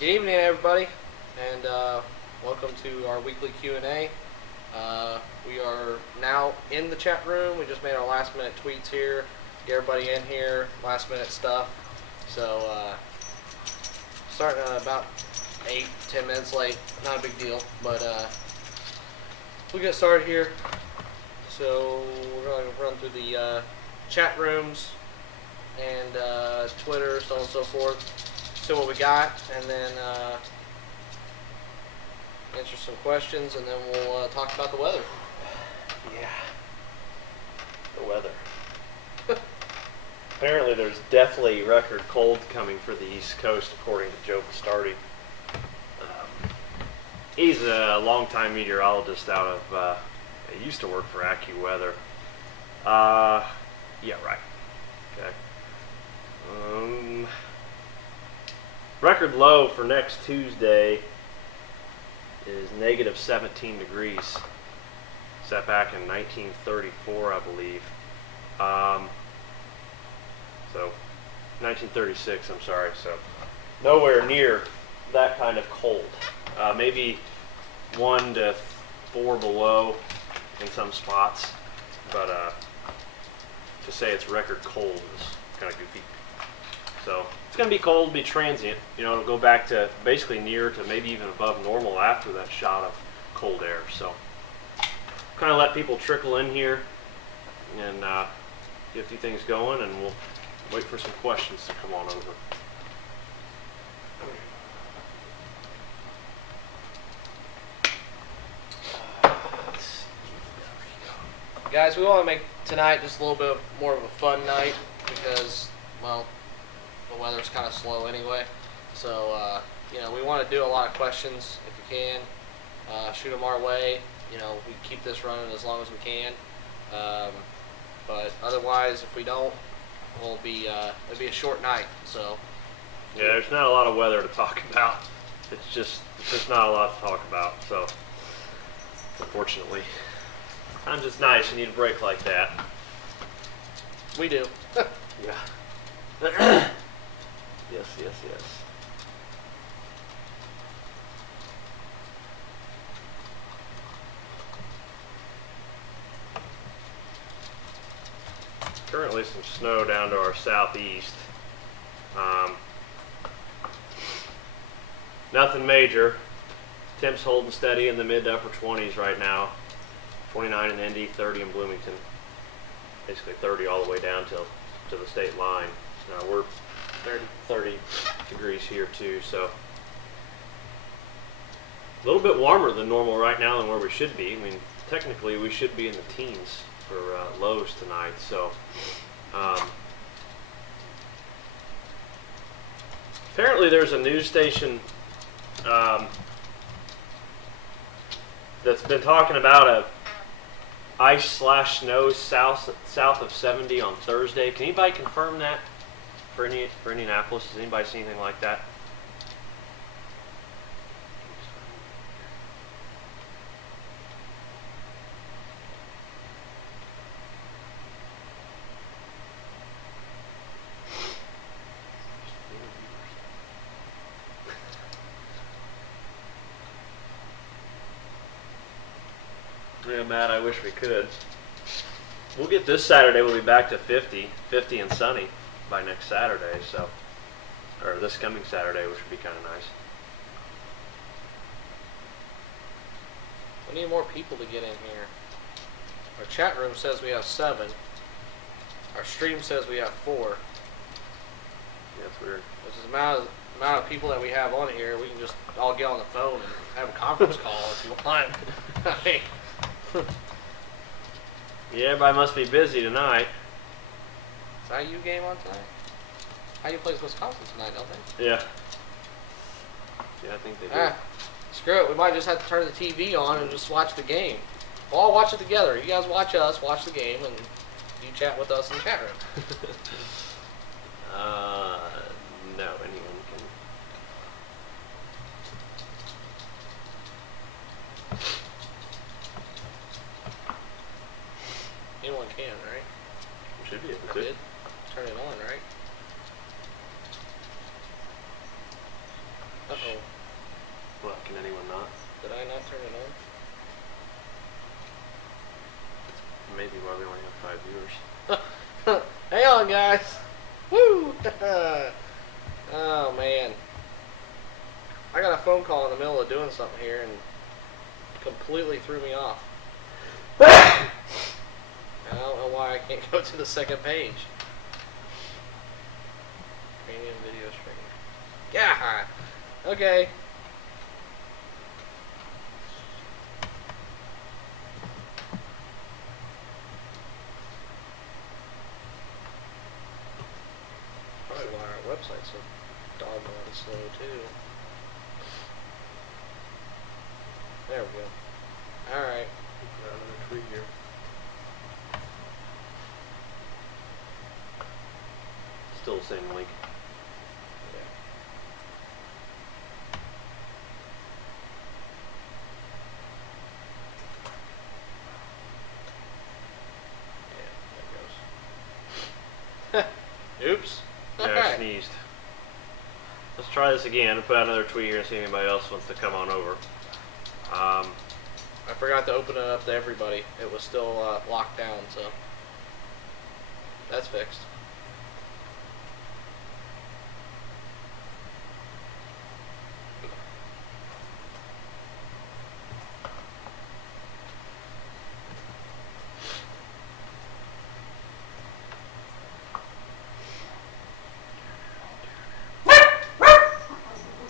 Good evening, everybody, and welcome to our weekly Q&A. We are now in the chat room. We just made our last-minute tweets here, get everybody in here, last-minute stuff. So, starting about 8-10 minutes late, not a big deal, but we'll get started here. So, we're going to run through the chat rooms and Twitter, so on and so forth. See what we got, and then answer some questions, and then we'll talk about the weather. Yeah. The weather. Apparently there's definitely record cold coming for the East Coast, according to Joe Bastardi. He's a longtime meteorologist out of, he used to work for AccuWeather. Yeah, right. Okay. Record low for next Tuesday is negative 17 degrees. Set back in 1934, I believe. So 1936, I'm sorry. So nowhere near that kind of cold. Maybe 1 to 4 below in some spots, but to say it's record cold is kind of goofy. So it's going to be cold, be transient. You know, it'll go back to basically near to maybe even above normal after that shot of cold air. So kind of let people trickle in here and get a few things going, and we'll wait for some questions to come on over. Guys, we want to make tonight just a little bit more of a fun night because, well, the weather's kind of slow anyway. So, you know, we want to do a lot of questions if you can. Shoot them our way. You know, we keep this running as long as we can. But otherwise, if we don't, it'll be a short night. So, yeah, there's not a lot of weather to talk about. It's just not a lot to talk about. So, unfortunately, times it's nice. You need a break like that. We do. Yeah. Yes, yes, yes. Currently some snow down to our southeast. Nothing major. Temps holding steady in the mid to upper 20s right now. 29 in Indy, 30 in Bloomington. Basically 30 all the way down to the state line. Now we're 30 degrees here too, so a little bit warmer than normal right now than where we should be. I mean, technically we should be in the teens for lows tonight, so apparently there's a news station that's been talking about a ice/snow south of 70 on Thursday. Can anybody confirm that for Indianapolis? Has anybody seen anything like that? Yeah, Matt, I wish we could. We'll get this Saturday, we'll be back to 50 and sunny by next Saturday, so, or this coming Saturday, which would be kind of nice. We need more people to get in here. Our chat room says we have 7. Our stream says we have 4. Yeah, it's weird. Which is the amount of people that we have on here. We can just all get on the phone and have a conference call if you want. I mean, Yeah, everybody must be busy tonight. is IU game on tonight? IU plays Wisconsin tonight, don't they? Yeah. Yeah, I think they do. Screw it. We might just have to turn the TV on and just watch the game. We'll all watch it together. You guys watch us, watch the game, and you chat with us in the chat room. No, anyone can. Anyone can, right? Should be able I to. did. Turn it on, right? Uh-oh. Oh man, I got a phone call in the middle of doing something here and completely threw me off. I don't know why I can't go to the second page. Premium video streaming. Yeah. Okay. Probably why our website's so doggone slow too. There we go. All right. Got another tree here. Still the same link. Yeah. Yeah, there goes. Oops. Yeah, I Alright. sneezed. Let's try this again and put out another tweet here and see if anybody else wants to come on over. I forgot to open it up to everybody. It was still locked down, so that's fixed.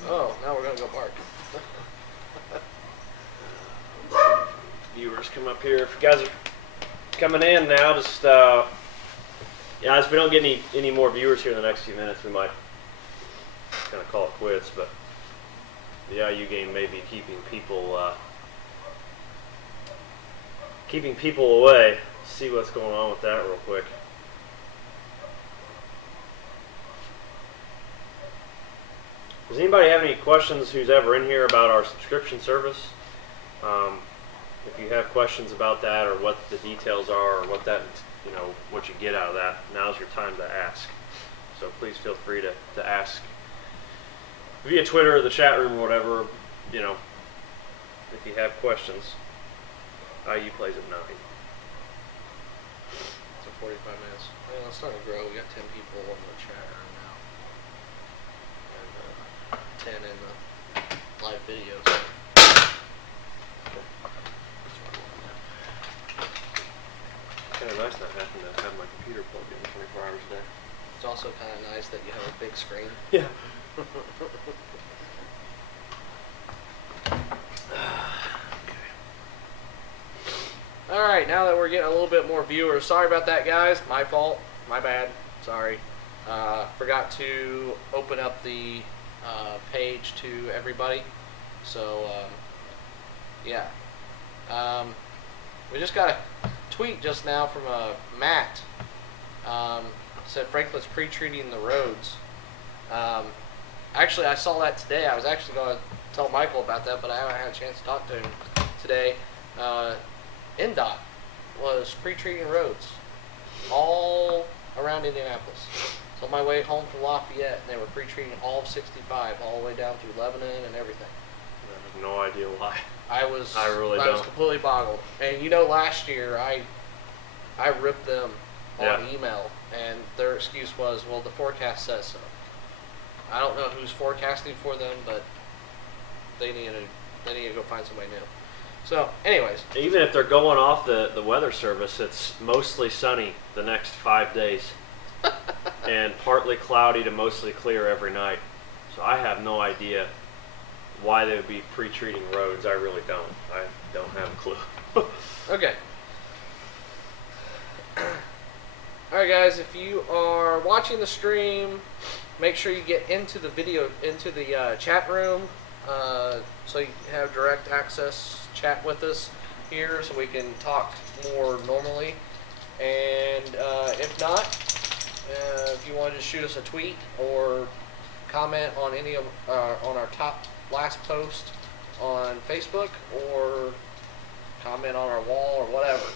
Oh, now we're gonna go bark. Viewers come up here. If you guys are coming in now, just yeah, if we don't get any more viewers here in the next few minutes, we might kind of call it quits. But the IU game may be keeping people away. Let's see what's going on with that real quick. Does anybody have any questions who's ever in here about our subscription service? If you have questions about that or what the details are or what that, what you get out of that, now's your time to ask. So please feel free to ask via Twitter or the chat room or whatever, if you have questions. IU plays at 9. So 45 minutes. Well, it's starting to grow. We got 10 people on the chat room now. And 10 in the live videos. Kind of nice not having to have my computer plugged in 24 hours a day. It's also kind of nice that you have a big screen. Yeah. All right, now that we're getting a little bit more viewers, sorry about that, guys. My fault. My bad. Sorry. Forgot to open up the page to everybody. So, yeah. We just got a tweet just now from Matt. Said Franklin's pre-treating the roads. Actually, I saw that today. I was actually going to tell Michael about that, but I haven't had a chance to talk to him today. NDOT was pre-treating roads all around Indianapolis. So on my way home from Lafayette, and they were pre-treating all of 65, all the way down through Lebanon and everything. I have no idea why. I was don't. completely boggled. And last year I ripped them on email, and their excuse was, well, the forecast says so. I don't know who's forecasting for them, but they need to go find somebody new. So, anyways. Even if they're going off the weather service, it's mostly sunny the next 5 days. And partly cloudy to mostly clear every night. So I have no idea why they would be pre-treating roads. I really don't. I don't have a clue. Okay. Alright guys, if you are watching the stream, make sure you get into the chat room, so you have direct access, chat with us here, so we can talk more normally. And if not, if you want to just shoot us a tweet or comment on any of on our last post on Facebook, or comment on our wall or whatever,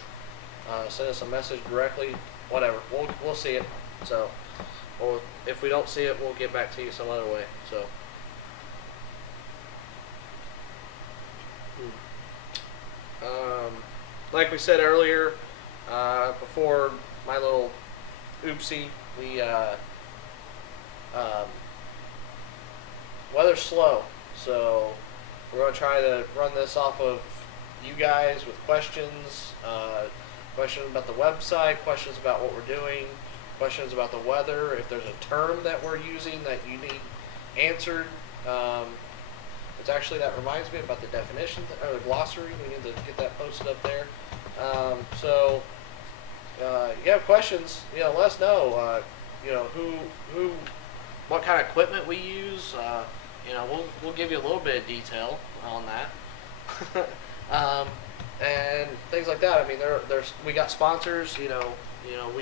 send us a message directly. Whatever, we'll see it. So, or if we don't see it, we'll get back to you some other way. So, like we said earlier, before my little oopsie, we um, weather's slow, so we're going to try to run this off of you guys with questions, questions about the website, questions about what we're doing, questions about the weather. If there's a term that we're using that you need answered, it's actually, that reminds me about the definition or the glossary. We need to get that posted up there. So you have questions, let us know. What kind of equipment we use. We'll give you a little bit of detail on that. And things like that. I mean, we got sponsors. We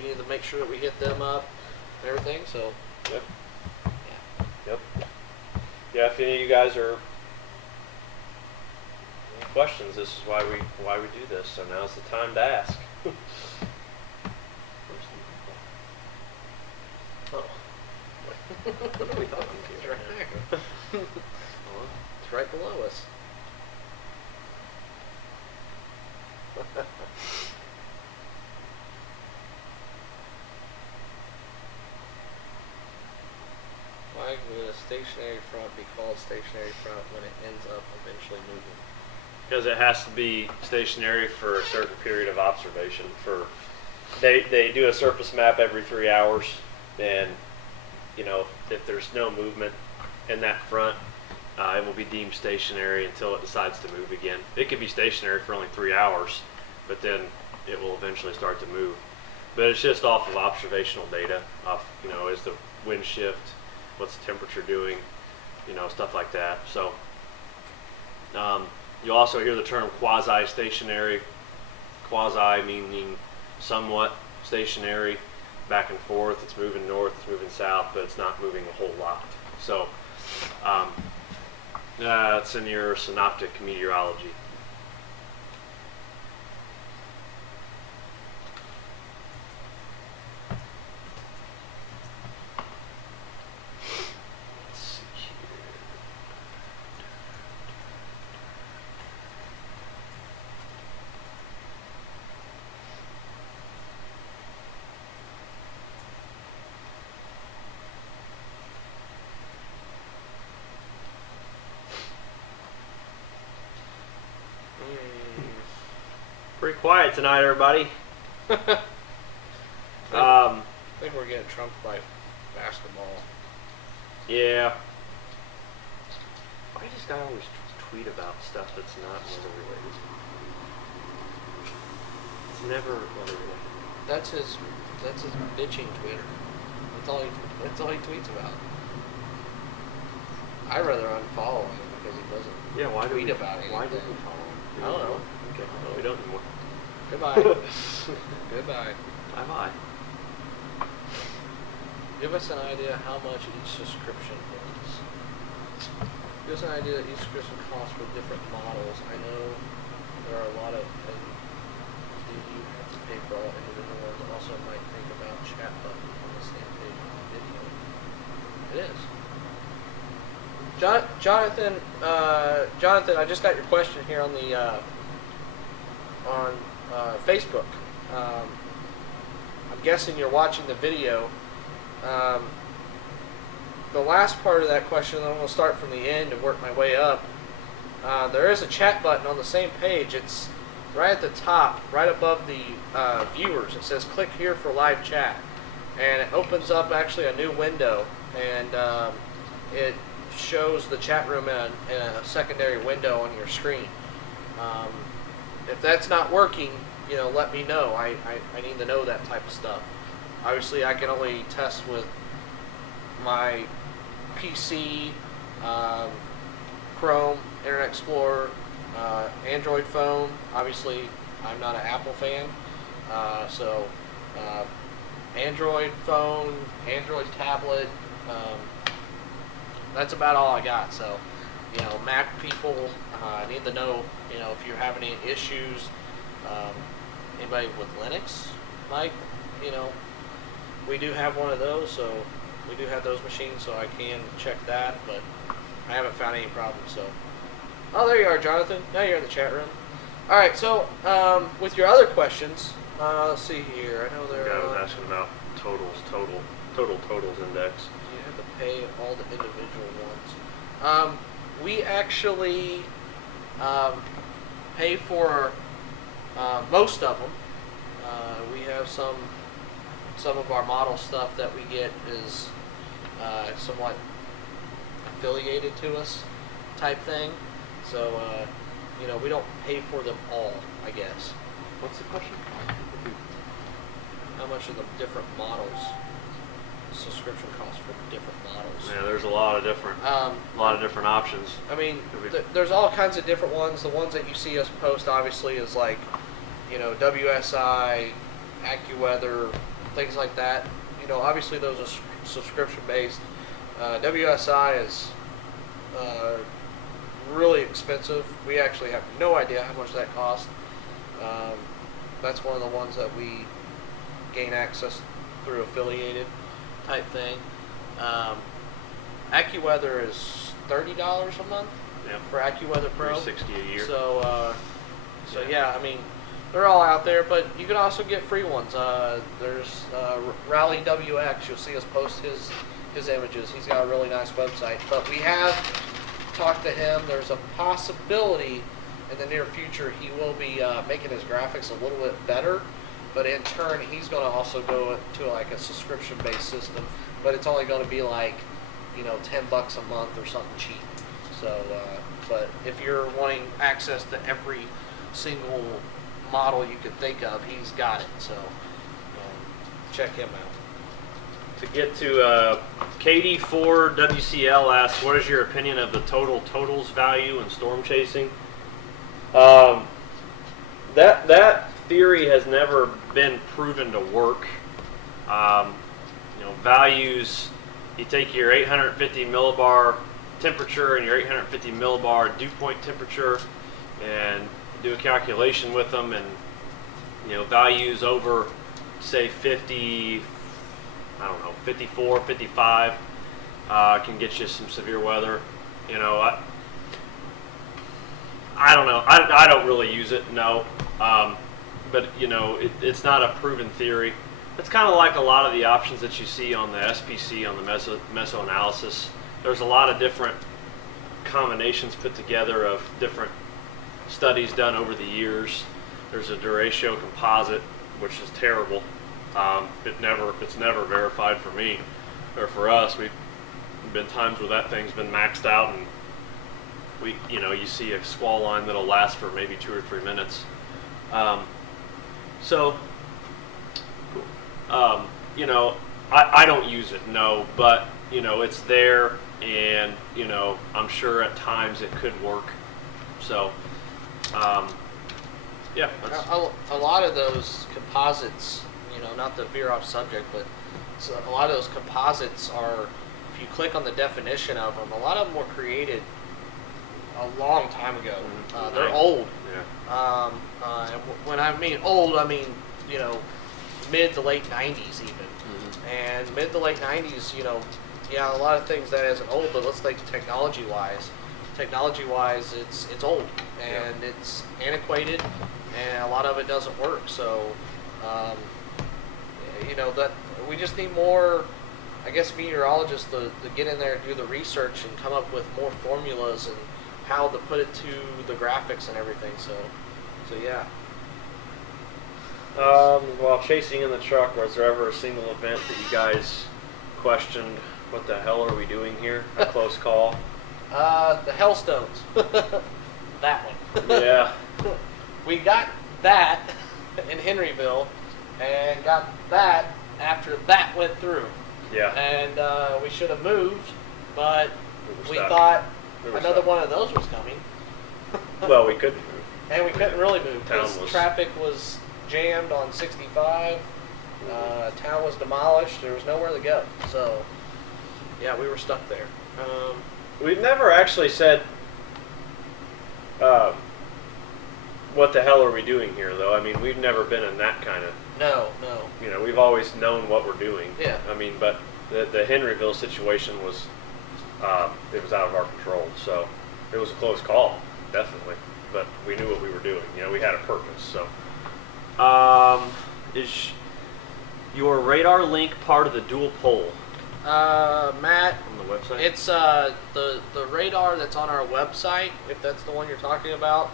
need to make sure that we hit them up and everything. So, Yep. yeah. Yep. Yeah, if any of you guys are questions, this is why we do this. So now's the time to ask. Oh. What are we talking It's to? right there. It's right below us. Why would a stationary front be called stationary front when it ends up eventually moving? Because it has to be stationary for a certain period of observation. They do a surface map every 3 hours, and if there's no movement in that front, it will be deemed stationary until it decides to move again. It could be stationary for only 3 hours, but then it will eventually start to move. But it's just off of observational data. Is the wind shift, what's the temperature doing, stuff like that. So you also hear the term quasi-stationary. Quasi meaning somewhat stationary, back and forth. It's moving north, it's moving south, but it's not moving a whole lot. So it's in your synoptic meteorology. Let's see here. Pretty quiet tonight, everybody. I think we're getting trumped by basketball. Yeah. Why does this guy always tweet about stuff that's not weather related? It's never weather related. That's his bitching Twitter. That's all he tweets about. I'd rather unfollow him because he doesn't tweet about anything. Why did we follow him? I don't know. Okay, well, we don't anymore. Goodbye. Goodbye. Bye-bye. Give us an idea how much each subscription is. Give us an idea that each subscription costs for different models. I know there are a lot of things. Do you have to pay for all individual ones? Also might think about chat button on the same page of the video. It is. Jonathan, I just got your question here on the on Facebook. I'm guessing you're watching the video. The last part of that question, I'm going to start from the end and work my way up. There is a chat button on the same page. It's right at the top, right above the viewers. It says click here for live chat. And it opens up actually a new window, and it shows the chat room in a secondary window on your screen. If that's not working, let me know. I need to know that type of stuff. Obviously, I can only test with my PC, Chrome, Internet Explorer, Android phone. Obviously, I'm not an Apple fan, so Android phone, Android tablet. That's about all I got. So, Mac people, I need to know, if you're having any issues. Anybody with Linux, Mike, we do have one of those, so we do have those machines, so I can check that, but I haven't found any problems. So, oh, there you are, Jonathan. Now you're in the chat room. All right, so with your other questions, let's see here. I know there. The guy was asking about total Total totals index. You have to pay all the individual ones. We actually pay for most of them. We have some of our model stuff that we get is somewhat affiliated to us type thing. So, we don't pay for them all, I guess. What's the question? How much are the different models, subscription costs for different models? Yeah, there's a lot of different options. I mean, there's all kinds of different ones. The ones that you see us post, obviously, is like, WSI, AccuWeather, things like that. Obviously those are subscription based. WSI is really expensive. We actually have no idea how much that costs. That's one of the ones that we gain access through affiliated type thing. AccuWeather is $30 a month for AccuWeather Pro. $360 a year. So yeah, I mean, they're all out there, but you can also get free ones. There's Rally WX. You'll see us post his images. He's got a really nice website. But we have talked to him. There's a possibility in the near future he will be making his graphics a little bit better. But in turn, he's going to also go to like a subscription-based system. But it's only going to be like, $10 a month or something cheap. So, but if you're wanting access to every single model you could think of, he's got it. So, check him out. To get to Katie4 WCL asks, what is your opinion of the total totals value in storm chasing? That theory has never been proven to work. Values, you take your 850 millibar temperature and your 850 millibar dew point temperature and do a calculation with them, and values over say 50, 54, 55 can get you some severe weather. I don't know. I don't really use it, no. But it's not a proven theory. It's kind of like a lot of the options that you see on the SPC, on the meso analysis. There's a lot of different combinations put together of different studies done over the years. There's a Duratio composite, which is terrible. It's never verified for me or for us. We've been times where that thing's been maxed out, and you see a squall line that'll last for maybe 2 or 3 minutes. I don't use it, no, but it's there, and I'm sure at times it could work. So, yeah. A lot of those composites, not to veer off subject, but a lot of those composites are, if you click on the definition of them, a lot of them were created a long time ago. They're old. Yeah. And when I mean old, I mean, mid to late 90s even. And mid to late 90s, a lot of things that isn't old, but let's think technology-wise. Technology-wise, it's old, and it's antiquated, and a lot of it doesn't work. So, that we just need more, I guess, meteorologists to get in there and do the research and come up with more formulas and how to put it to the graphics and everything. So yeah. While chasing in the truck, was there ever a single event that you guys questioned, what the hell are we doing here? A close call? The Hellstones. That one. Yeah. We got that in Henryville, and got that after that went through. Yeah. And we should have moved, but we stuck. thought another stuck. one of those was coming. Well, we couldn't move. And we couldn't really move because Town was- traffic was jammed on 65. Town was demolished. There was nowhere to go. So, yeah, we were stuck there. We've never actually said, what the hell are we doing here, though? I mean, we've never been in that kind of, No. we've always known what we're doing. Yeah. I mean, but the Henryville situation was, it was out of our control. So it was a close call, definitely. But we knew what we were doing. We had a purpose. So, your radar link part of the dual pole Matt, on the website? it's the radar that's on our website, if that's the one you're talking about.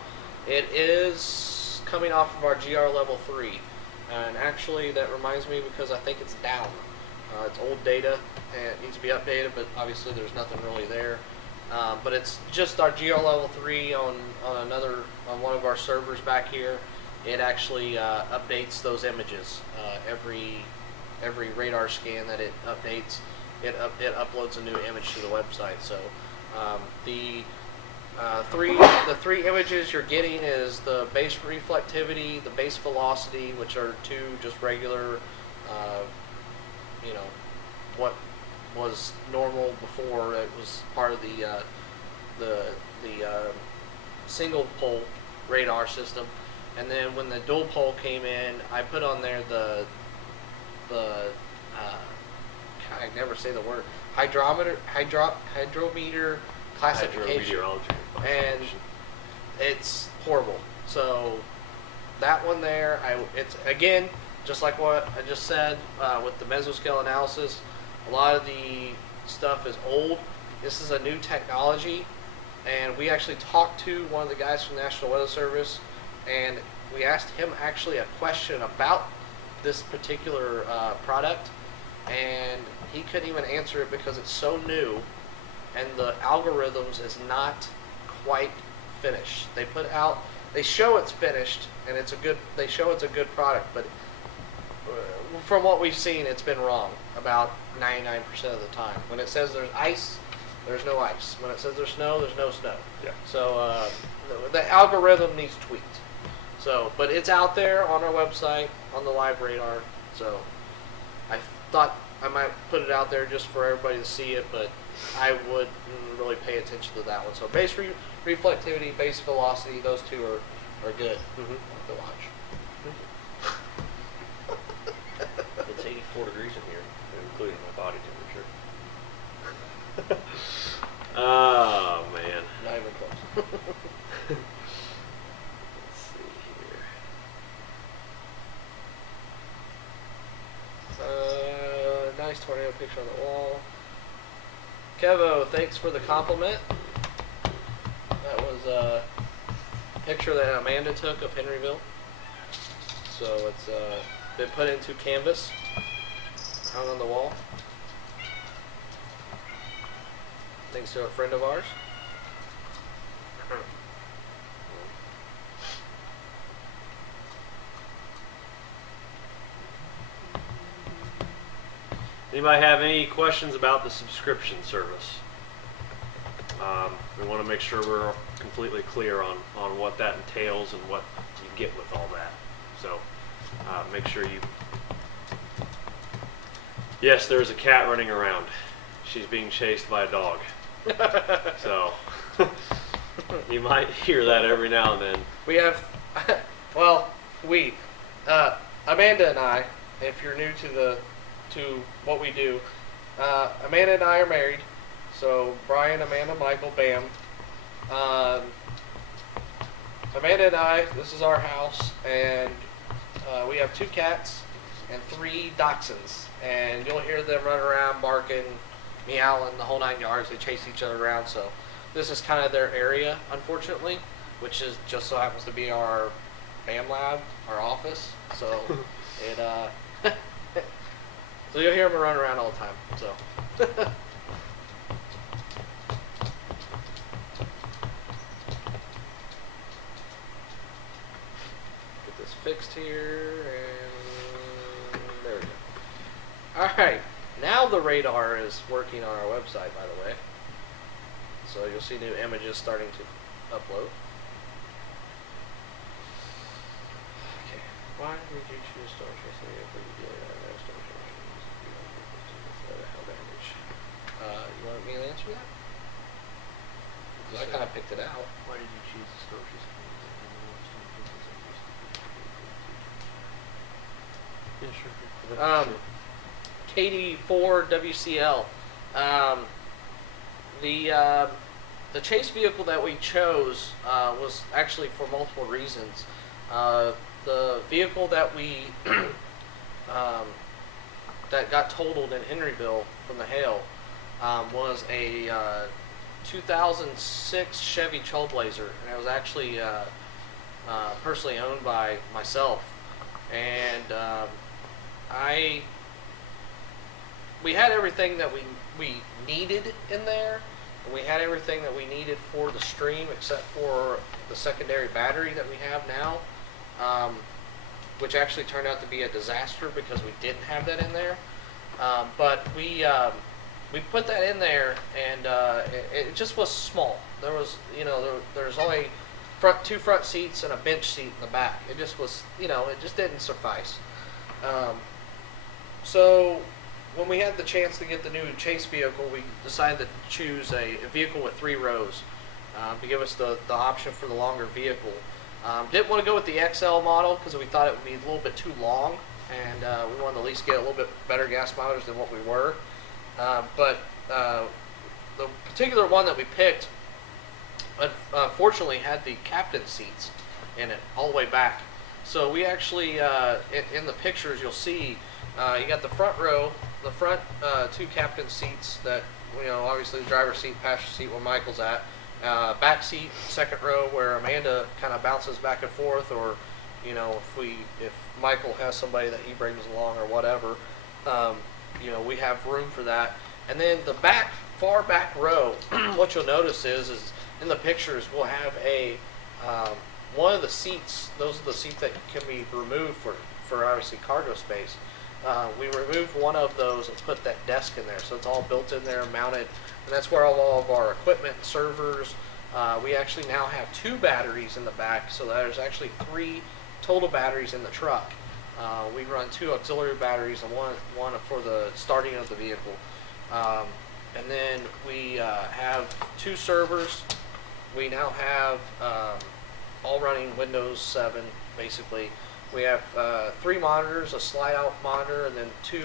It is coming off of our GR level 3. And actually that reminds me because I think it's down. It's old data and it needs to be updated, but obviously there's nothing really there. But it's just our GR level 3 on one of our servers back here. It actually updates those images every radar scan that it updates. It uploads a new image to the website. So the three images you're getting is the base reflectivity, the base velocity, which are two just regular, what was normal before. It was part of the single pole radar system. And then when the dual pole came in, I put on there the I never say the word, hydrometer classification. And it's horrible. So that one there, it's again, just like what I just said with the mesoscale analysis, a lot of the stuff is old. This is a new technology, and we actually talked to one of the guys from the National Weather Service, and we asked him actually a question about this particular product, and he couldn't even answer it because it's so new, and the algorithms is not quite finished. They show it's finished, and they show it's a good product, but from what we've seen, it's been wrong about 99% of the time. When it says there's ice, there's no ice. When it says there's no snow. Yeah. So the algorithm needs tweaked. So, but it's out there on our website, on the live radar. So I thought I might put it out there just for everybody to see it, but I wouldn't really pay attention to that one. So base reflectivity, base velocity, those two are good to watch. It's 84 degrees in here, including my body temperature. Oh, man. Not even close. Let's see here. Nice tornado picture on the wall. Kevo, thanks for the compliment. That was a picture that Amanda took of Henryville. So it's been put into canvas, hung on the wall. Thanks to a friend of ours. Anybody have any questions about the subscription service? We want to make sure we're completely clear on what that entails and what you get with all that. So make sure you... Yes, there's a cat running around. She's being chased by a dog. So you might hear that every now and then. We have, Amanda and I, if you're new to what we do, Amanda and I are married. So Brian, Amanda, Michael, Bam. Amanda and I, this is our house, and we have 2 cats and 3 dachshunds, and you'll hear them run around barking, meowing, the whole 9 yards. They chase each other around. So this is kind of their area, unfortunately, which is just so happens to be our BAM lab, our office. So it so you'll hear them run around all the time. So get this fixed here, and there we go. All right. Now the radar is working on our website, by the way. So you'll see new images starting to upload. Okay. Why did you choose Storm Chasing? You want me to answer that? 'Cause I kind of picked it out. Why did you choose the Storm Chasing? Yeah, sure. KD4 WCL. The chase vehicle that we chose was actually for multiple reasons. The vehicle that we that got totaled in Henryville from the hail was a 2006 Chevy Trailblazer, and it was actually personally owned by myself. And we had everything that we needed in there, and we had everything that we needed for the stream except for the secondary battery that we have now, which actually turned out to be a disaster because we didn't have that in there. But we put that in there, and it just was small. There was, there's only two front seats and a bench seat in the back. It just was, it just didn't suffice. So when we had the chance to get the new chase vehicle, we decided to choose a vehicle with 3 rows to give us the option for the longer vehicle. Didn't want to go with the XL model because we thought it would be a little bit too long, and we wanted to at least get a little bit better gas mileage than what we were. But the particular one that we picked, unfortunately, had the captain seats in it all the way back. So we actually, in the pictures, you'll see you got the front row, the front 2 captain seats that, obviously the driver's seat, passenger seat where Michael's at. Back seat, second row, where Amanda kind of bounces back and forth, or if Michael has somebody that he brings along or whatever, we have room for that. And then the far back row, what you'll notice is in the pictures we'll have a one of the seats. Those are the seats that can be removed for obviously cargo space. We removed one of those and put that desk in there, so it's all built in there, mounted, and that's where all of our equipment, servers. We actually now have 2 batteries in the back, so there's actually 3 total batteries in the truck. We run 2 auxiliary batteries and one for the starting of the vehicle, and then we have 2 servers. We now have all running Windows 7 basically. We have 3 monitors, a slide-out monitor, and then 2,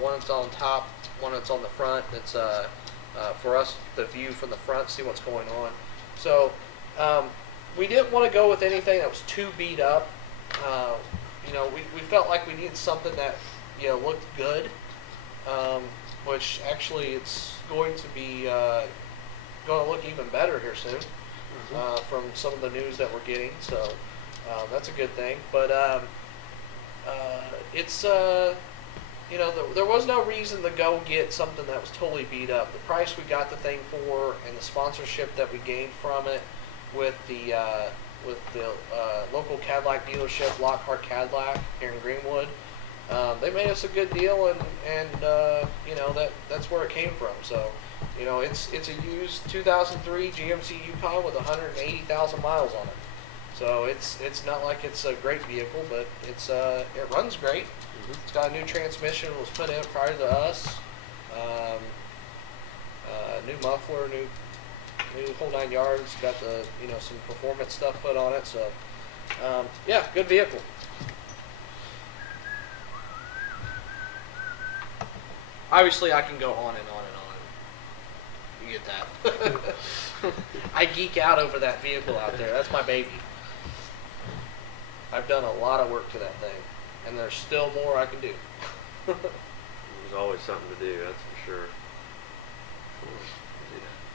one that's on top, one that's on the front. That's for us to view from the front, see what's going on. So we didn't want to go with anything that was too beat up. We felt like we needed something that looked good, which actually it's going to be going to look even better here soon from some of the news that we're getting. So. That's a good thing, but it's there was no reason to go get something that was totally beat up. The price we got the thing for, and the sponsorship that we gained from it with the local Cadillac dealership, Lockhart Cadillac here in Greenwood, they made us a good deal, and that's where it came from. So it's a used 2003 GMC Yukon with 180,000 miles on it. So it's not like it's a great vehicle, but it runs great. It's got a new transmission was put in prior to us, new muffler, new whole 9 yards. Got the some performance stuff put on it. So yeah, good vehicle. Obviously, I can go on and on and on. You get that? I geek out over that vehicle out there. That's my baby. I've done a lot of work to that thing, and there's still more I can do. There's always something to do, that's for sure.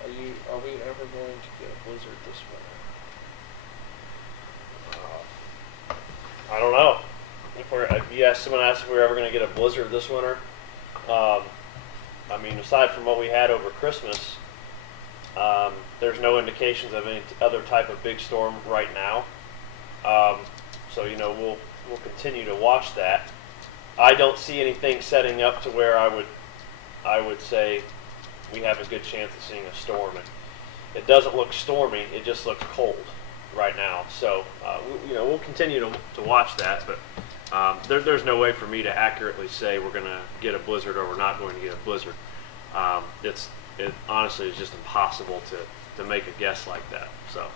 Are we ever going to get a blizzard this winter? I don't know. Someone asked if we were ever going to get a blizzard this winter. Aside from what we had over Christmas, there's no indications of any other type of big storm right now. So we'll continue to watch that. I don't see anything setting up to where I would say we have a good chance of seeing a storm. It doesn't look stormy; it just looks cold right now. So we'll continue to watch that. But there's no way for me to accurately say we're going to get a blizzard or we're not going to get a blizzard. It honestly is just impossible to make a guess like that. So.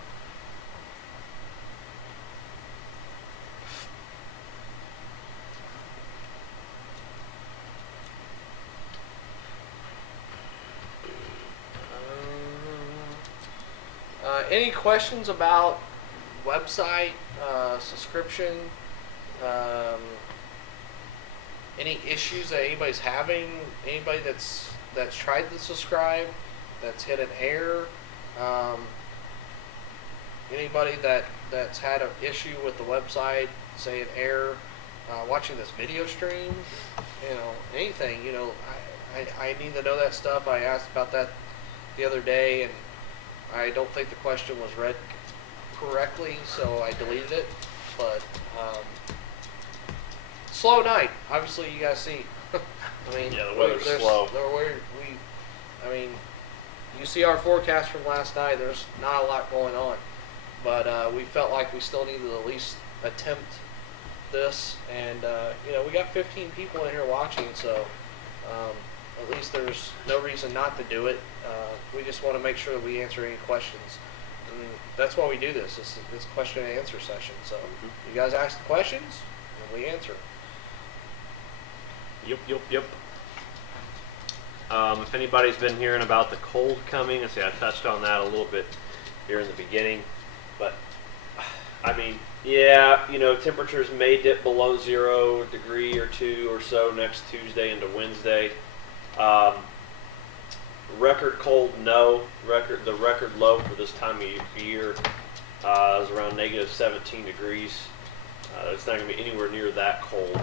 Any questions about website, subscription, any issues that anybody's having, anybody that's tried to subscribe, that's hit an error, um, anybody that's had an issue with the website, say an error, watching this video stream, anything, I need to know that stuff. I asked about that the other day, and I don't think the question was read correctly, so I deleted it. But slow night. Obviously, you guys see. I mean, yeah, the weather's slow. You see our forecast from last night. There's not a lot going on, but we felt like we still needed to at least attempt this, and we got 15 people in here watching, so at least there's no reason not to do it. We just want to make sure that we answer any questions. And that's why we do this. This question and answer session. So you guys ask the questions, and we answer. Yep. If anybody's been hearing about the cold coming, I touched on that a little bit here in the beginning, but I mean, yeah, temperatures may dip below 0 degree or 2 or so next Tuesday into Wednesday. Record cold, no. The record low for this time of year is around negative 17 degrees. It's not going to be anywhere near that cold.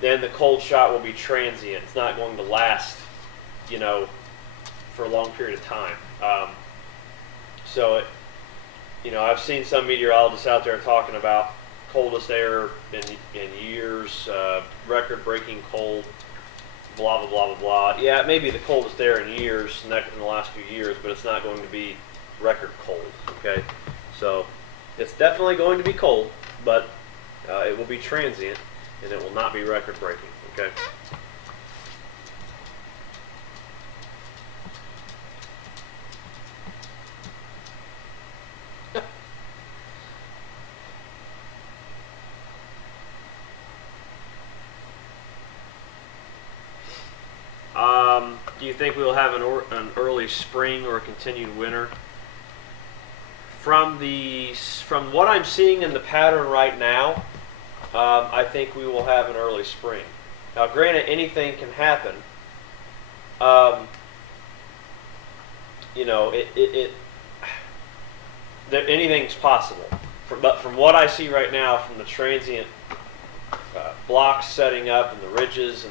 Then the cold shot will be transient. It's not going to last, for a long period of time. I've seen some meteorologists out there talking about coldest air in years, record-breaking cold, blah, blah, blah, blah, blah. Yeah, it may be the coldest air in years, in the last few years, but it's not going to be record cold, okay? So it's definitely going to be cold, but it will be transient, and it will not be record-breaking, okay? Do you think we will have an early spring or a continued winter? From what I'm seeing in the pattern right now, I think we will have an early spring. Now, granted, anything can happen. Anything's possible. But from what I see right now, from the transient blocks setting up and the ridges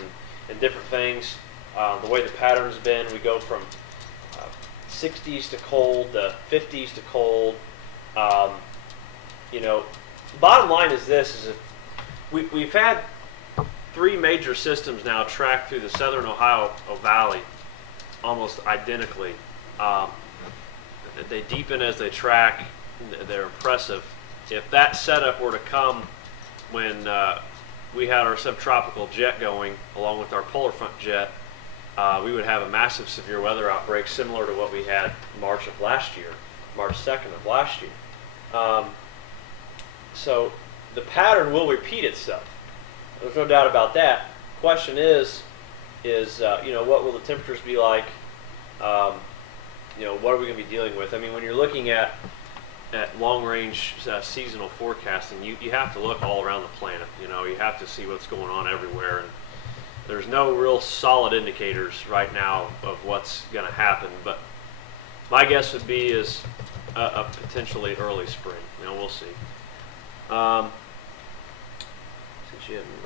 and different things, the way the pattern's been, we go from 60s to cold to 50s to cold. Bottom line is this: we've had 3 major systems now track through the southern Ohio Valley almost identically. They deepen as they track. They're impressive. If that setup were to come when we had our subtropical jet going along with our polar front jet, we would have a massive severe weather outbreak similar to what we had March 2nd of last year. So the pattern will repeat itself. There's no doubt about that. Question is what will the temperatures be like? What are we going to be dealing with? I mean, when you're looking at long-range seasonal forecasting, you have to look all around the planet. You have to see what's going on everywhere, and there's no real solid indicators right now of what's going to happen. But my guess would be is a potentially early spring. We'll see.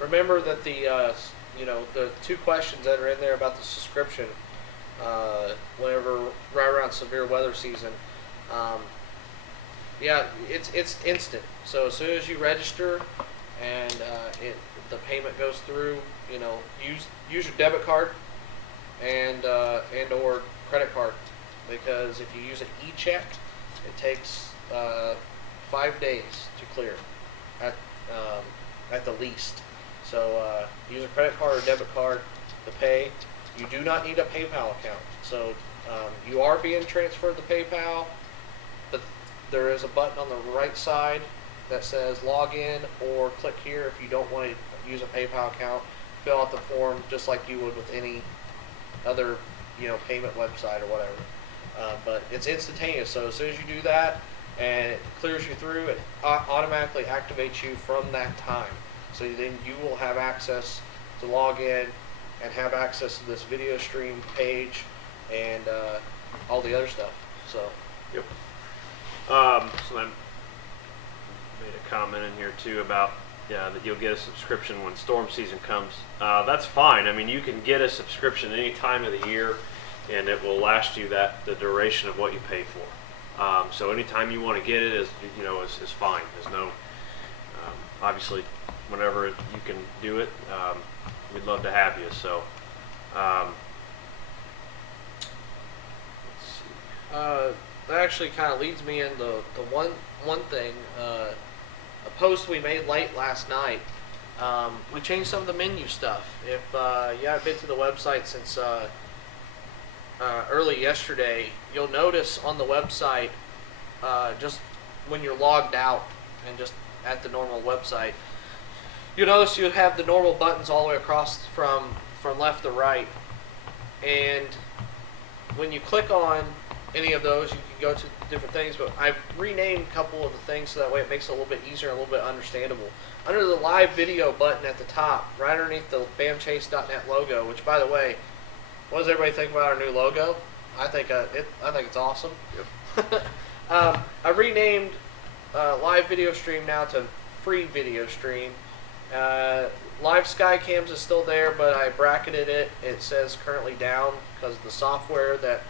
Remember that the 2 questions that are in there about the subscription, whenever right around severe weather season, it's instant. So as soon as you register and the payment goes through, use your debit card and or credit card, because if you use an e-check, it takes 5 days to clear at the least. So use a credit card or debit card to pay. You do not need a PayPal account. So you are being transferred to PayPal, but there is a button on the right side that says log in or click here if you don't want to use a PayPal account. Fill out the form just like you would with any other payment website or whatever. But it's instantaneous. So as soon as you do that and it clears you through, it automatically activates you from that time. So then you will have access to log in and have access to this video stream page and all the other stuff. So. Yep. So I made a comment in here too about that you'll get a subscription when storm season comes. That's fine. I mean, you can get a subscription any time of the year, and it will last you the duration of what you pay for. So anytime you want to get it is fine. There's no obviously whenever you can do it, we'd love to have you. So. Let's see. That actually kind of leads me into the one thing, a post we made late last night. We changed some of the menu stuff. If you haven't been to the website since early yesterday, you'll notice on the website, just when you're logged out and just at the normal website, you'll notice you have the normal buttons all the way across from left to right. And when you click on any of those, you can go to different things, but I've renamed a couple of the things so that way it makes it a little bit easier and a little bit understandable. Under the live video button at the top, right underneath the BAMChase.net logo, which by the way, what does everybody think about our new logo? I think it's awesome. Yep. I renamed live video stream now to free video stream. Live Skycams is still there, but I bracketed it. It says currently down because the software that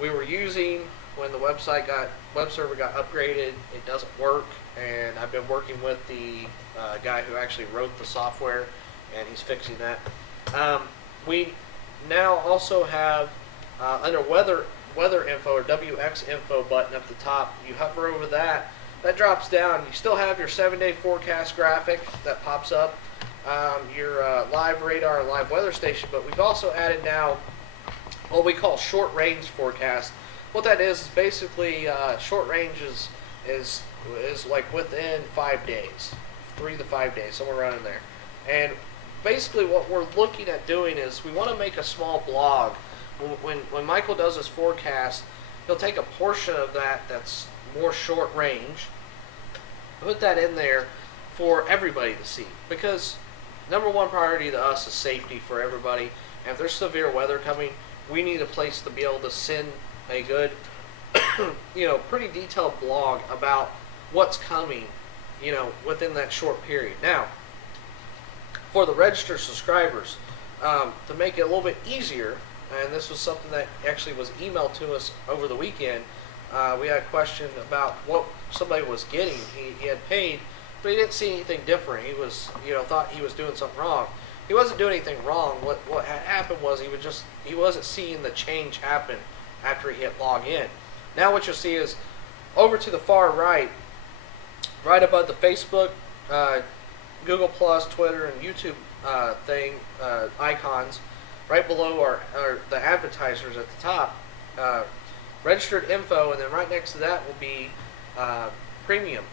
we were using when the web server got upgraded, it doesn't work, and I've been working with the guy who actually wrote the software, and he's fixing that. We now also have under weather info or WX info button up the top. You hover over that, that drops down. You still have your 7-day forecast graphic that pops up, your live radar and live weather station, but we've also added now what we call short range forecast. What that is basically short range is like within 5 days, 3 to 5 days, somewhere around in there. And basically what we're looking at doing is we want to make a small blog. When Michael does his forecast, he'll take a portion of that's more short range, put that in there for everybody to see, because number one priority to us is safety for everybody. And if there's severe weather coming, we need a place to be able to send a good, pretty detailed blog about what's coming, within that short period. Now, for the registered subscribers, to make it a little bit easier, and this was something that actually was emailed to us over the weekend, we had a question about what somebody was getting. He had paid, but he didn't see anything different. He was, thought he was doing something wrong. He wasn't doing anything wrong. What had happened was he wasn't seeing the change happen after he hit log in. Now what you'll see is over to the far right, right above the Facebook, Google Plus, Twitter, and YouTube icons, right below are the advertisers at the top, registered info, and then right next to that will be premium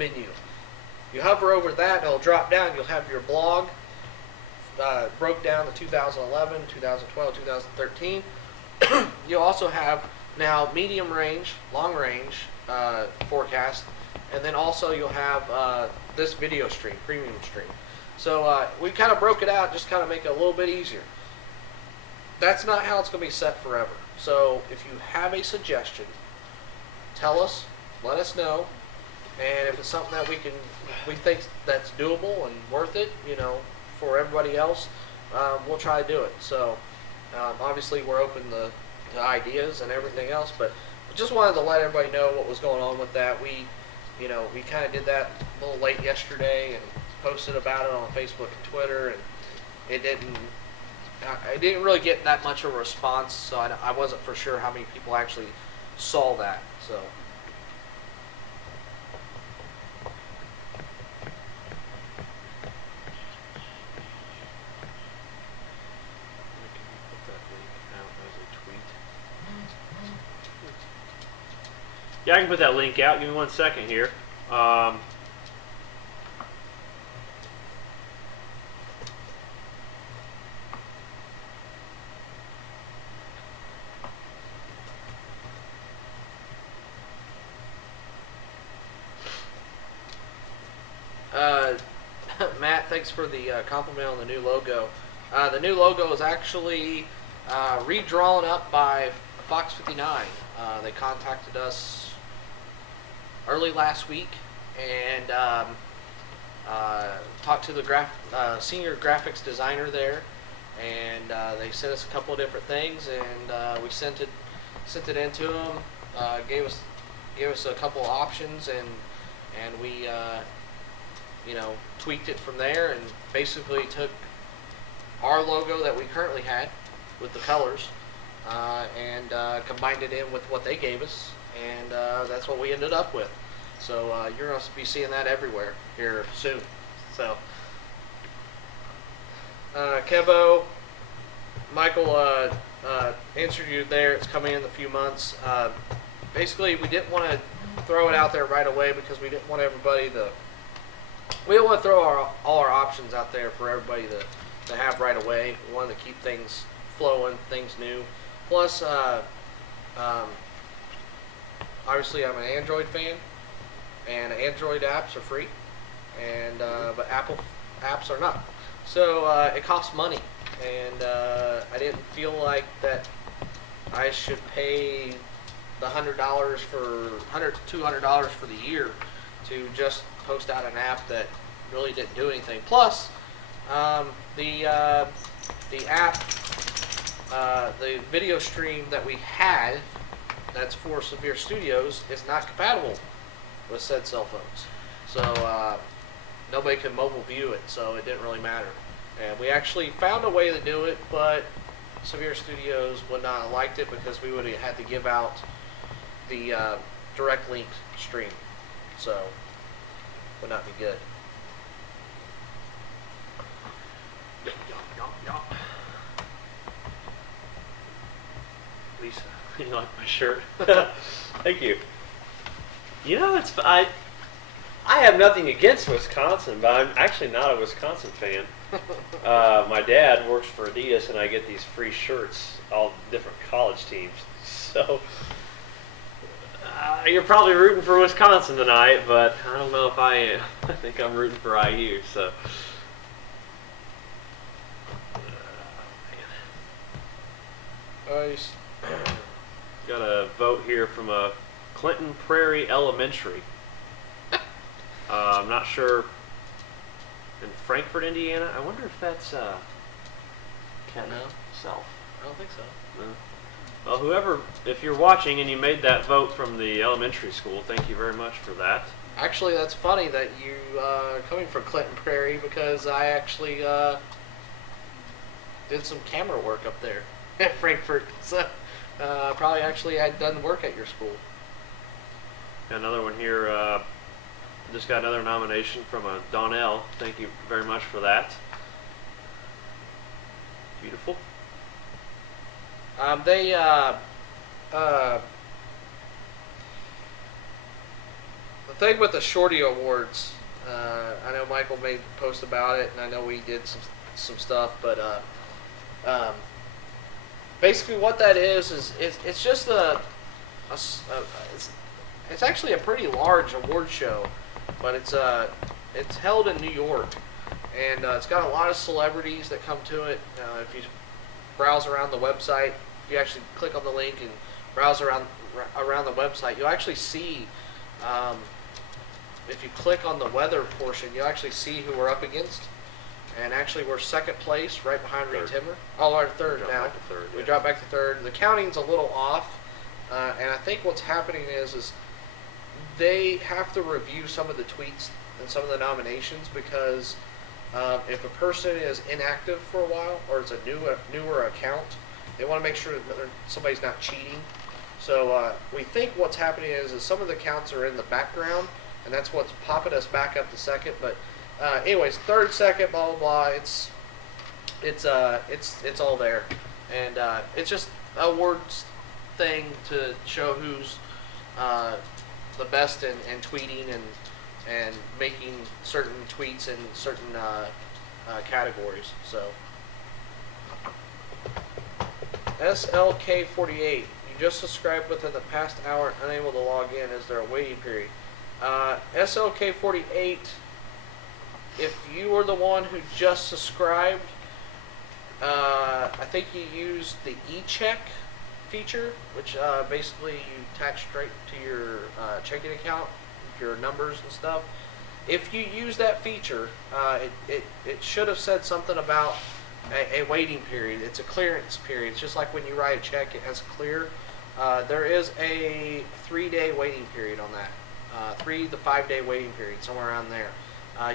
menu. You hover over that, it'll drop down. You'll have your blog broke down to 2011, 2012, 2013. You'll also have now medium range, long range forecast, and then also you'll have this video stream, premium stream. So we kind of broke it out, just kind of make it a little bit easier. That's not how it's going to be set forever. So if you have a suggestion, tell us, let us know. And if it's something that we think that's doable and worth it, for everybody else, we'll try to do it. So obviously we're open to ideas and everything else, but just wanted to let everybody know what was going on with that. We kind of did that a little late yesterday and posted about it on Facebook and Twitter, and it didn't really get that much of a response, so I wasn't for sure how many people actually saw that. So. Yeah, I can put that link out. Give me 1 second here. Matt, thanks for the compliment on the new logo. The new logo is actually redrawn up by Fox 59. They contacted us early last week and talked to the senior graphics designer there, and they sent us a couple of different things, and we sent it in to them. Gave us a couple of options, and we tweaked it from there, and basically took our logo that we currently had with the colors and combined it in with what they gave us, and that's what we ended up with. So you're going to be seeing that everywhere here soon. So Kevo, Michael answered you there. It's coming in a few months. Basically, we didn't want to throw it out there right away because we didn't want everybody to. We don't want to throw all our options out there for everybody to have right away. We wanted to keep things flowing, things new. Plus, obviously, I'm an Android fan, and Android apps are free, and but Apple apps are not. So it costs money, and I didn't feel like that I should pay the $100 to $200 for the year to just post out an app that really didn't do anything. Plus, the app, the video stream that we had, that's for Severe Studios, is not compatible with said cell phones. So nobody could mobile view it, so it didn't really matter. And we actually found a way to do it, but Severe Studios would not have liked it because we would have had to give out the direct link stream. So would not be good. Lisa, you like my shirt? Thank you. You know, I have nothing against Wisconsin, but I'm actually not a Wisconsin fan. My dad works for Adidas, and I get these free shirts, all different college teams. So you're probably rooting for Wisconsin tonight, but I don't know if I am. I think I'm rooting for IU. So. Nice. Got a vote here from a Clinton Prairie Elementary. I'm not sure. In Frankfort, Indiana. I wonder if that's Kent No. South. I don't think so. No. Well, whoever, if you're watching and you made that vote from the elementary school, thank you very much for that. Actually, that's funny that you coming from Clinton Prairie, because I actually did some camera work up there at Frankfort. So probably actually had done work at your school. Got another one here. Just got another nomination from a Donnell. Thank you very much for that. Beautiful. The thing with the Shorty Awards, I know Michael made a post about it, and I know we did some stuff, but basically what that is it's just it's actually a pretty large award show, but it's held in New York, and it's got a lot of celebrities that come to it. If you browse around the website, if you actually click on the link and browse around the website, you'll actually see, if you click on the weather portion, you'll actually see who we're up against. And actually, we're second place, right behind Reed Timmer. Oh, we're third now. We dropped back to third. The counting's a little off, and I think what's happening is they have to review some of the tweets and some of the nominations, because if a person is inactive for a while, or it's a newer account, they want to make sure that somebody's not cheating. So we think what's happening is some of the accounts are in the background, and that's what's popping us back up to second. But anyways, third, second, blah blah blah. It's all there, and it's just a awards thing to show who's the best in tweeting and making certain tweets in certain categories. So SLK48, you just subscribed within the past hour and unable to log in. Is there a waiting period? SLK48, if you were the one who just subscribed, I think you used the e-check feature, which basically you attach straight to your checking account, your numbers and stuff. If you use that feature, it should have said something about a waiting period. It's a clearance period. It's just like when you write a check, it has clear. There is a 3-day waiting period on that. 3 to 5 day waiting period, somewhere around there.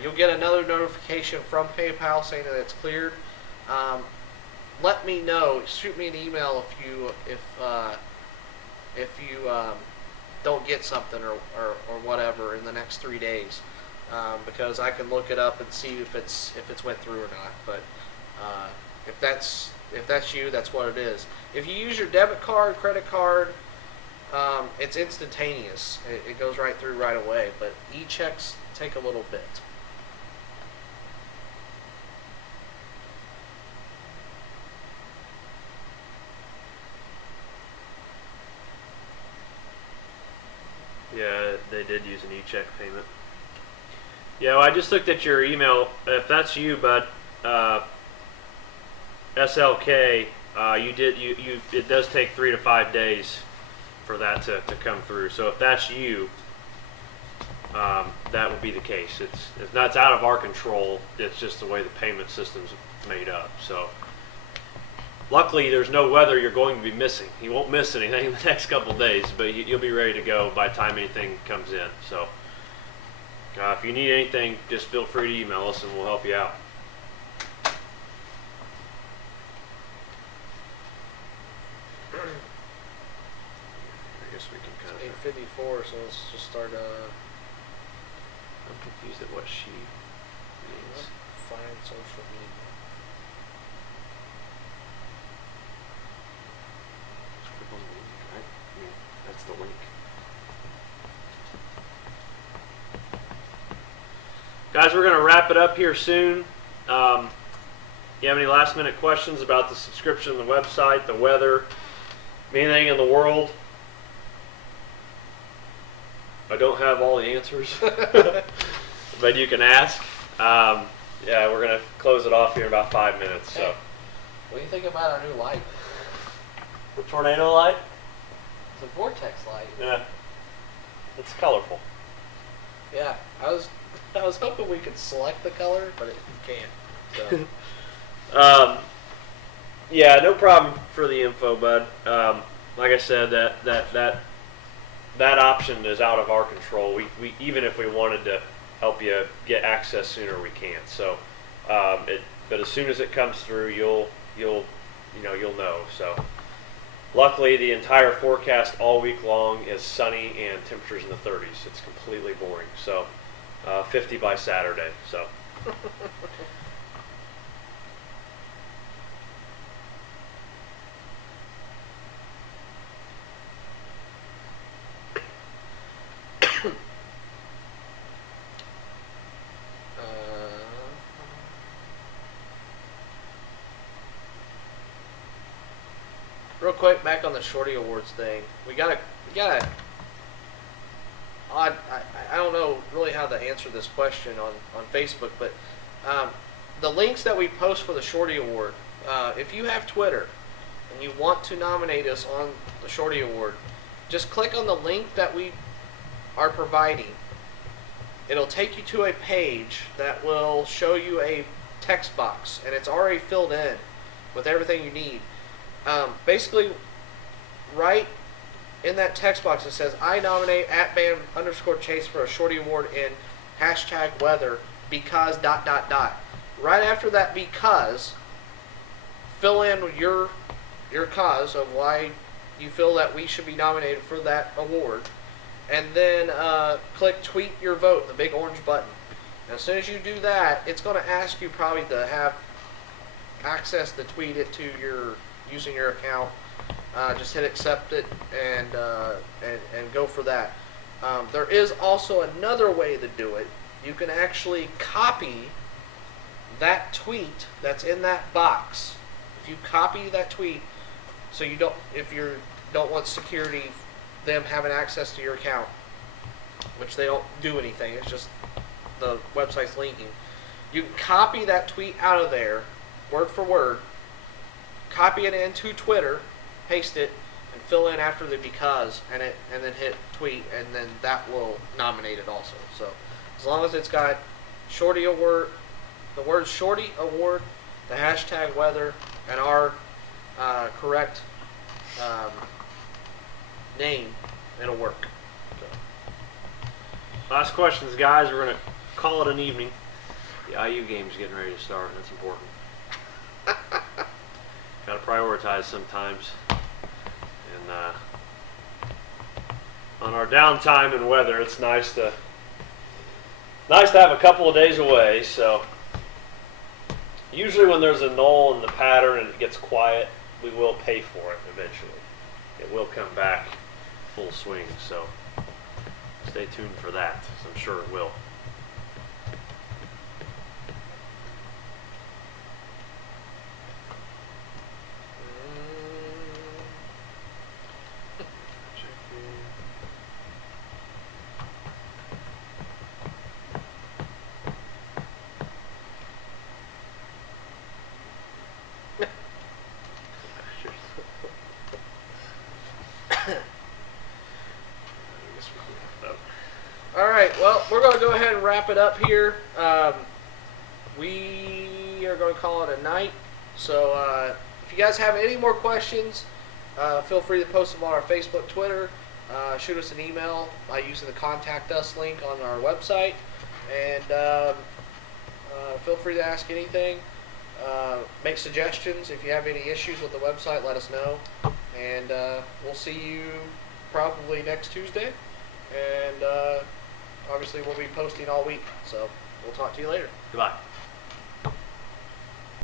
You'll get another notification from PayPal saying that it's cleared. Let me know. Shoot me an email if you don't get something or whatever in the next 3 days, because I can look it up and see if it's went through or not. But if that's you, that's what it is. If you use your debit card, credit card, it's instantaneous. It goes right through right away. But e-checks take a little bit. Yeah, they did use an e-check payment. Yeah, well, I just looked at your email. If that's you, bud, SLK, it does take 3 to 5 days for that to come through. So if that's you, that would be the case. It's not out of our control. It's just the way the payment system's made up. So luckily, there's no weather you're going to be missing. You won't miss anything in the next couple of days, but you'll be ready to go by the time anything comes in. So if you need anything, just feel free to email us and we'll help you out. I guess we can kind of... 8:54, so let's just start. I'm confused at what she means. Find social media. Click on the link, right? I mean, that's the link. Guys, we're going to wrap it up here soon. You have any last minute questions about the subscription, the website, the weather, anything in the world? I don't have all the answers, but you can ask. Yeah, we're going to close it off here in about 5 minutes. So, What do you think about our new light? the tornado light? It's a vortex light. Yeah, it's colorful. Yeah, I was hoping we could select the color, but you can't. So. Yeah, no problem for the info, bud. Like I said, that option is out of our control. We even if we wanted to help you get access sooner, we can't. So, but as soon as it comes through, you'll know. So, luckily, the entire forecast all week long is sunny and temperatures in the 30s. It's completely boring. So, 50 by Saturday. So. Real quick, back on the Shorty Awards thing, we gotta. I don't know really how to answer this question on Facebook, but the links that we post for the Shorty Award, if you have Twitter and you want to nominate us on the Shorty Award, just click on the link that we are providing. It'll take you to a page that will show you a text box, and it's already filled in with everything you need. Basically, right in that text box it says, I nominate @band_chase for a Shorty Award in #weather because ... Right after that because, fill in your cause of why you feel that we should be nominated for that award, and then click tweet your vote, the big orange button. And as soon as you do that, it's going to ask you probably to have access to tweet it to using your account. Just hit accept it and go for that. There is also another way to do it. You can actually copy that tweet that's in that box. If you copy that tweet, so if you don't want security, them having access to your account, which they don't do anything, it's just the website's linking. You can copy that tweet out of there, word for word, copy it into Twitter, paste it, and fill in after the because, and then hit tweet, and then that will nominate it also. So as long as it's got Shorty Award, the word Shorty Award, the hashtag weather, and our correct name, it'll work. So. Last questions, guys. We're gonna call it an evening. The IU game's getting ready to start. That's important. Got to prioritize sometimes. And on our downtime and weather, it's nice to have a couple of days away. So usually when there's a null in the pattern and it gets quiet, we will pay for it eventually. It will come back full swing. So stay tuned for that. I'm sure it will. All right, well, we're going to go ahead and wrap it up here. We are going to call it a night. So if you guys have any more questions, feel free to post them on our Facebook, Twitter. Shoot us an email by using the Contact Us link on our website. And feel free to ask anything. Make suggestions. If you have any issues with the website, let us know. And we'll see you probably next Tuesday. And obviously we'll be posting all week. So we'll talk to you later. Goodbye.